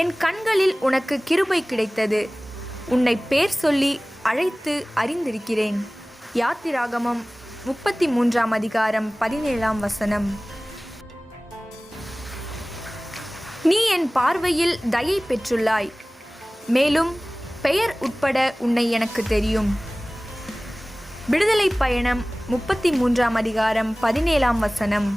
என் கண்களில் உனக்கு கிருபை கிடைத்தது. உன்னை பேர் சொல்லி அழைத்து அறிந்திருக்கிறேன். யாத்திராகமம் 33 அதிகாரம் 17 நீ என் பார்வையில் தயை பெற்றுள்ளாய். மேலும் பெயர் உட்பட உன்னை எனக்கு தெரியும். விடுதலை பயணம் 33 அதிகாரம் 17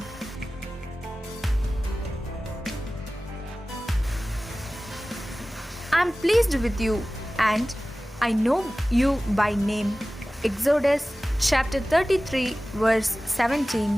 I am pleased with you, and I know you by name. Exodus chapter 33 verse 17.